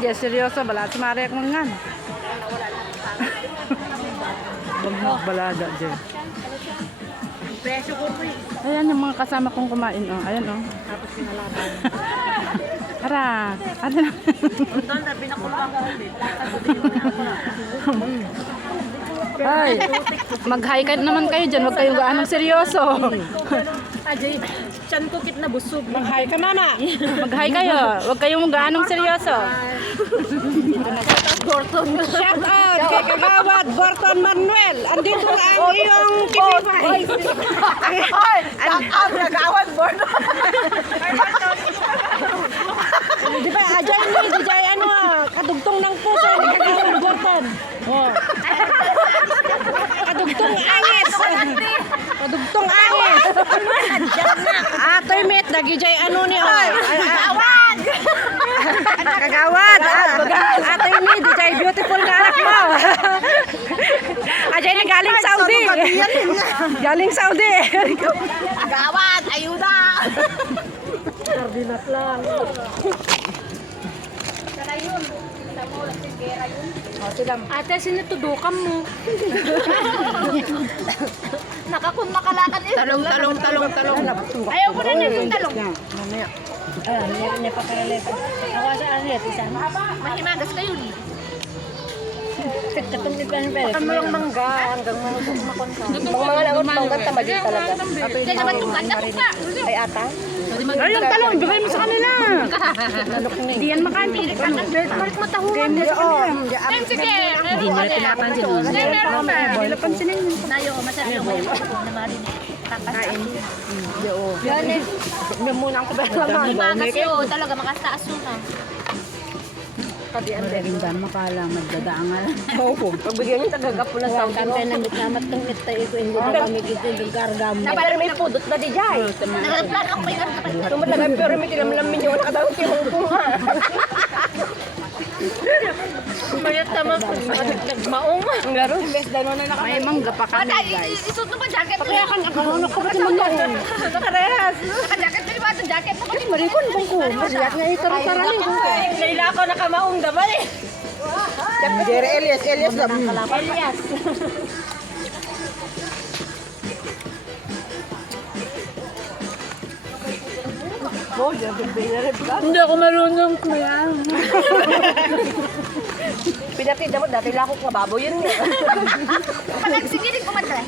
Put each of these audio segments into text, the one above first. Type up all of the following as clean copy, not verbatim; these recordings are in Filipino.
Diyan seryoso, balat sumarek mo nga. Balaga dyan. Presyo ko po eh. Ayan yung mga kasama kong kumain. Oh. Ayan oh. Tapos pinalaban. Tara. Ano na? Doon na pinakulong ko ulit. Ay, mag-hi ka naman kayo dyan. Huwag kayong gaanong seryoso. Ajay, chan ko kit na busog. Mag-hi ka, mama. Mag-hi kayo. Huwag kayong gaanong seryoso. Gorton. Shout out kay Kagawad Gorton Manuel. Andito ang iyong kibibay. Shout out Kagawad Gorton. Di ba, Ajay ni, Ajay ano, kadugtong ng puso ni Kagawad Gorton. Oh. Kadugtong angis. Kadugtong angis. Atoy met, nagijay ano ni, oh. Kagawad! Kagawad. Atoy ni, Ajay beautiful na anak mo. Ajay na galing Saudi. Galing Saudi. Kagawad! Ayuda! Sardinas lang. Ate, sinitudukan mo. Nakalakad eh. Talong. Ayaw ko na yung talong. Mamaya. Ayan, niya pa karaleta. Ako sa anet, isa. Mahimagas kayo. Katong ni Pan Pérez. Ano lang mangga hanggang makonsa. Mga langot mangga tamadi talaga. Kaya naman itong ganda ko pa. Ay ata. Ay, yung talong, bigay mo sa kanila. Hindi yan makain. Balik matahuan. Sige. Hindi nila pinapansin. Hindi meron pa. Hindi nila pansinin yun. Nayo, masarap yung may na marin. Kain. Yan eh. May muna ang kabela. Himagas yun. Talaga makastaas yun ah. Kadian din dan makala magdadaangal. Oo. Pagbigyan niyo tagagap na sa kantay na mitnamat tong itay ko hindi na kami kita yung karga mo. Nabar may pudot na di jay. Nagplano ako may kapatid. Tumatagal pero may tilamlam niyo nakadaw si Hong Kong ha. Mayat tama po. Nagmaong. Ngaro bes dano na naka. May mangga pa kami guys. Isuot mo ba jacket? Kaya kan ako ko ba man noon. Nakarehas. Naka-jacket pa ba itong jacket mo? Marikon bang ko. Masiyat nga ito karani ko. Naila ako nakamaong daban eh. Jere Elias na. Elias. Hindi ako marunong kuya. Pinatid mo dati lakok nga baboy yun. Panagsigiling ko madre.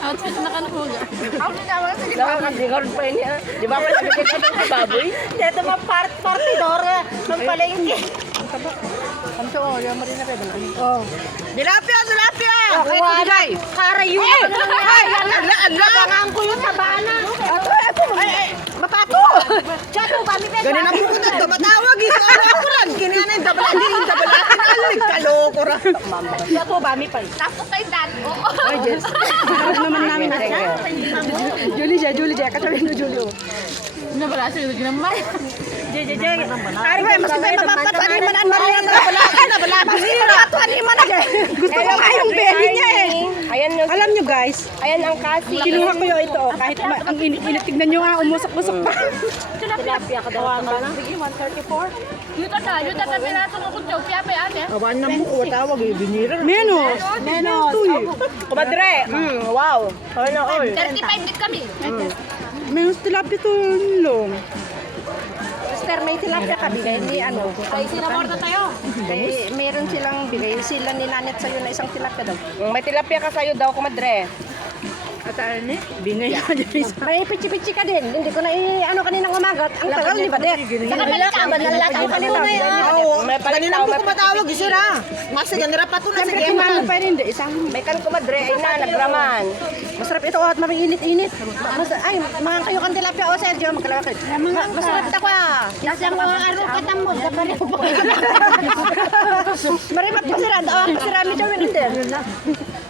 Outfit na kanuga. Ako na naman sa Nakakasigaw pa yun. Di ba pala nakikita ng baboy? Ito mga partidor ng palengke. Kamso, yung marina pwede na. Oh. Dilapia! Kuwanay! Karayo! Labangan ko yung tabana. Mapato! Chato, bami pesa. Ganun ang pupunta, tumatawag eh. Ako lang, kinyan yung dabalatin, kaloko ra. Chato, bami pa. Tapos tayo dad. Ay, Jess. Harap naman namin ito. Julie siya. Katabi mo, Julie. Nabala siya yung ginamay. Jay. Ay, mas may mapapatuan man ang Maria na nabala. Mapapatuan man na. Gusto ko nga yung belly niya eh. Ayan yung, Alam nyo guys, ayan ang kasi. kinuha ko yung ito. Kahit ang init, tignan nyo nga, umusok-usok pa. Tilapia ka daw. Sige, 134. Yuta na piraso ng kutyo. Piya pa yan eh. Awan na mo ko, tawag eh, binira. Menos. Kumadre. Wow. Ano, all. 35 din kami. Menos tilapia to long. Sister, may tilapia ka. Bigay ni ano. Ay, sinamor na tayo. Kaya meron silang bigay. Sila ni Nanet sa'yo na isang tilapia daw. May tilapia ka sa'yo daw, kumadre. At ano binay na dyan. May pichi-pichi ka din. Hindi ko na ano kaninang umagat. Ang tagal ni Badet. Saka malalakas ka nito na yan. Oo, kanina po ko matawag, isira. Mas ganira pa to na sa Siyempre, kinano pa rin. Isang May kan kumadre. Ay na, nagraman. masarap ito at maringinit-init. Ay, mga kayo kan tilapia o Sergio, magkalakit. Masarap ito ka. Nasa mga araw katamo. Dakari ko pa. Marimat pa sila. Pasirami daw yun din.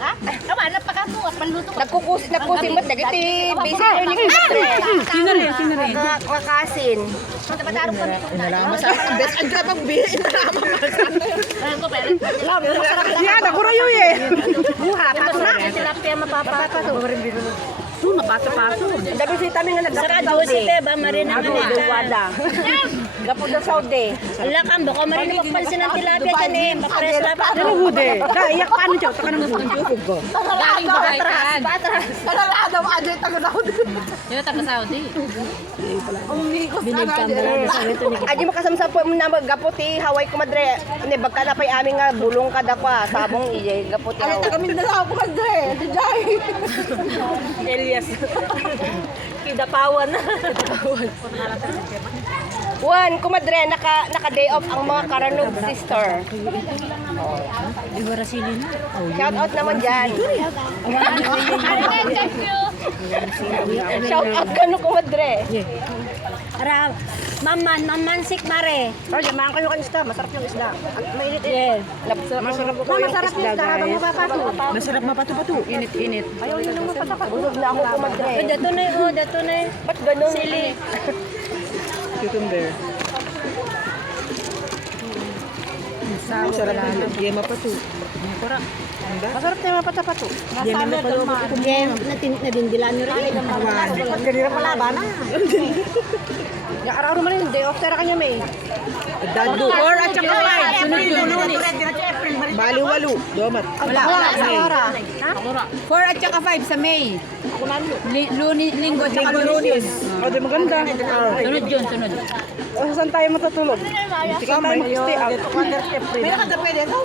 Ha? Tama, napakato at panluto ka. Nagkusin mo, nagiti, busy kayo ni kumadre. Sino rin? Makasin. Matarong kami. Inalama sa akin, ang best, ang kapag bihin, inalama. Ayun ko, pero. Masarap lang. Yan, ako rayo eh. Buha, pato na. Tilapia mapapato. Paso, napaso-paso. Dabi si kami nga Saka nagdapit dosi Saudi. te, ba marina Ako, man duwada. Gapo sa Saudi. Ala kang baka marina magpansin ng tilapia dyan eh. Mapares lapat. Ano bude? Iyak pa ano siya? Taka ng bubog ko. Galing Bagaytan. Daw aday taga daw. Yun taga Saudi. Umikos Binig ka bala sa ito ni Adi makasamsam po na gaputi Hawaii kumadre. Ne bagka na pay amin nga bulong kada kwa sabong iye gaputi. Ay taga Mindanao ko kadre. Dijay. Elias. Kidapawan. Juan, kumadre, naka day off ang mga Karanog sister. Di ba rasili na? Shout out naman dyan. Shout out ka no, kumadre. Ara, maman sik mare. Pero yamaan kayo kan isda, masarap yung isda. At mainit Yeah. Masarap po yung Masarap yung isda habang mapapato. Masarap mapato-pato. Init-init. Ayaw nyo nang mapapato. Busog na ako kumadre. Dato na yun, dato na yun. Ba't ganun? Sili. Cucumber. Masarap na yung mapato. Masarap na yung mapapato. Nadindilan nyo rin. Ganira pala ba na? Yung araw naman yun, day off tera kanya may. Dado. 4 at saka 5. Sunod-sunod. Bali 8. Domat. Wala, wala. 4 at saka 5 sa May. Linggo at saka Lunes. O, di maganda. Sunod yun, sunod. Saan tayo matutulog? Saan tayo mag-stay out? Meron ka na pwede ito?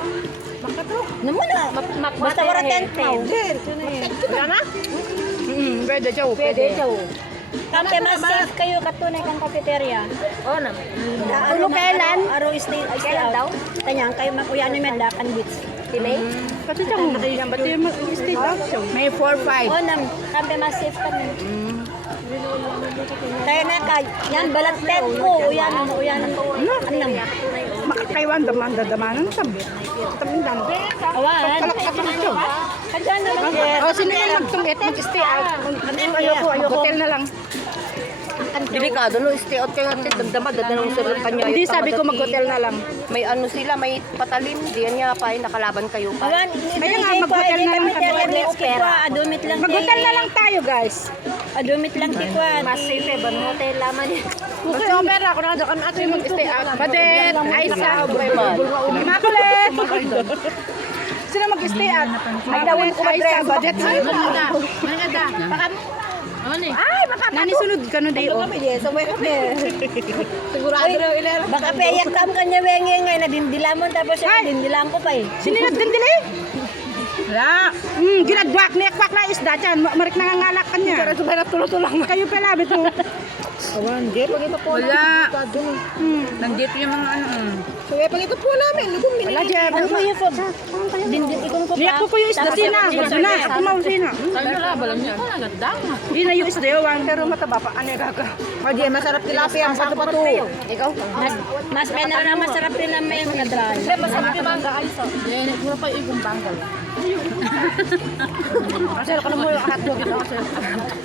Naman na. Basta wala tent mo. Wala na? Pwede, Joe. Pwede daw. Kampe mas safe kayo katunay kang cafeteria. Oo na. Tulo kailan? Araw stay out. Tanyang kayo makuya ni Mendakan Beach. Tinay? Kasi siya kung stay out siya. May 4-5. Oo na. Kampe mas safe kami. Kaya na ka, yan balat tent ko. Uyanan. Anam. Makakaiwan damanan sabi. Tamindang. Awan. Kadyan naman. Oh, sino yung magtungit? Mag-stay out. Ayoko. Hotel na lang. Delikado no, stay out kayo natin. Damdama, dadanong sila kanya. Hindi, sabi ko mag-hotel na lang. May ano sila, may patalim. Diyan niya pa, nakalaban kayo pa. Awan. Kaya nga, mag-hotel na lang kami. Adumit lang. Mag-hotel na lang tayo, guys. Adumit lang tikwa. Mas safe eh, ban hotel laman eh. Okay, opera. Kung nakado kami ato yung mag-stay out. Badet, Aisa, man. Makulit. Sino mag-stay out? Ay, dawon ko madre. Badet. Nani sunod ka no day off. Sigurado na ilan. Baka payak kam kanya wengi ngay na dindilamon tapos dindilam ko pa eh. Sininad din dili? Wala. Ginagwak na kwak na isda dyan. Marik nangangalak ka niya. Pero subay na tulo-tulang. Kayo pala, bito. Awan, di. Wala. Nandito yung mga ano. So, pag ito po namin. Wala, Jeb. Ano mo yung food? Dindin ikong ko pa. Niyak ko yung isda. Sina. Sina. Kumaw, sina. Di na yung isda yung pero mataba pa. Ano yung gaga? O, di. Masarap tilapia. Ang pato-pato. Ikaw? Mas pena na masarap din na may mga dry. Masarap yung mangga ay so. Puro pa yung bangkal. Kasi ka na mo yung hotdog.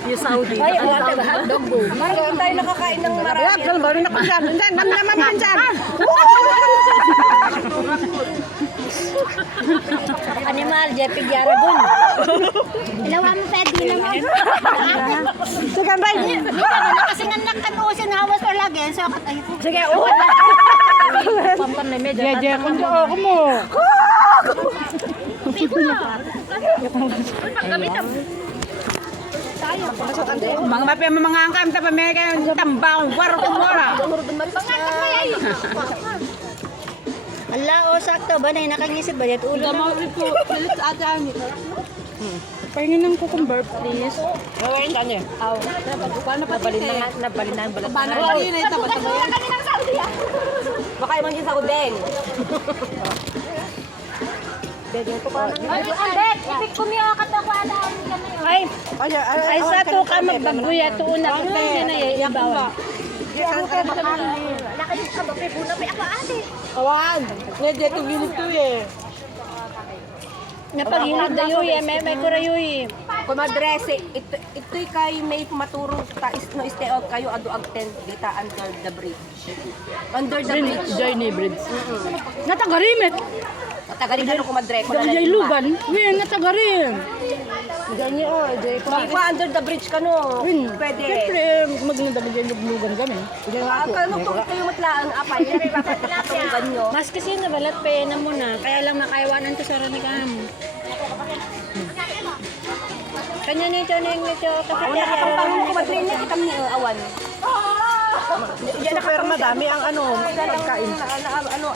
Yung Saudi. Ay, wala ba? Dogbo. Marami tayo nakakain ng marami. Wala, dahil baro na pa dyan. Dyan, namin naman man dyan. Animal, Jeppy Gyaragon. Ilawa mo pwede naman. Sige, bye. Kasi nga nakatusin hawas or lagi. So, Sige, oo. pampan na medyo. Jeje, kung ako mo. Mga mapi mga angkam ta pa may kay tambang waro ko mora. Ala, o sakto ba na nakangisip ba dito ulo na? Pahingin ng cucumber, please. Ngayon ka niya. Nabalin na ang balat. Baka yung mga sa udeng. Ay sa to ka magbaguya to una ko na na ibawa. Kawan. Ngayon dito gilid to eh. Napagilid na yun eh, may kurayoy. Kumadre, ito'y kay may maturo no stay out kayo ado agten dita under the bridge. Under the bridge. Journey Bridge. Natagarimit. Tagarin ka no kumadre. Dahil luban. Win, natagarim. Ganyan o, di pa. Di ba under the bridge ka no? Pwede. Siyempre, magandang dyan luglugan kami. Kaya magtukit kayo matlaan, apay. Tunggan nyo. Mas kasi nabalat pena mo na, kaya lang makaiwanan to sa ranikam. Kanya nito na yung nito kasi Una ka pang pang kumadrin niya itam ni awan. Yan na pero madami ang ano, pagkain.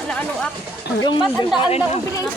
Ano ak. Yung Ba't ang daan ang bilis?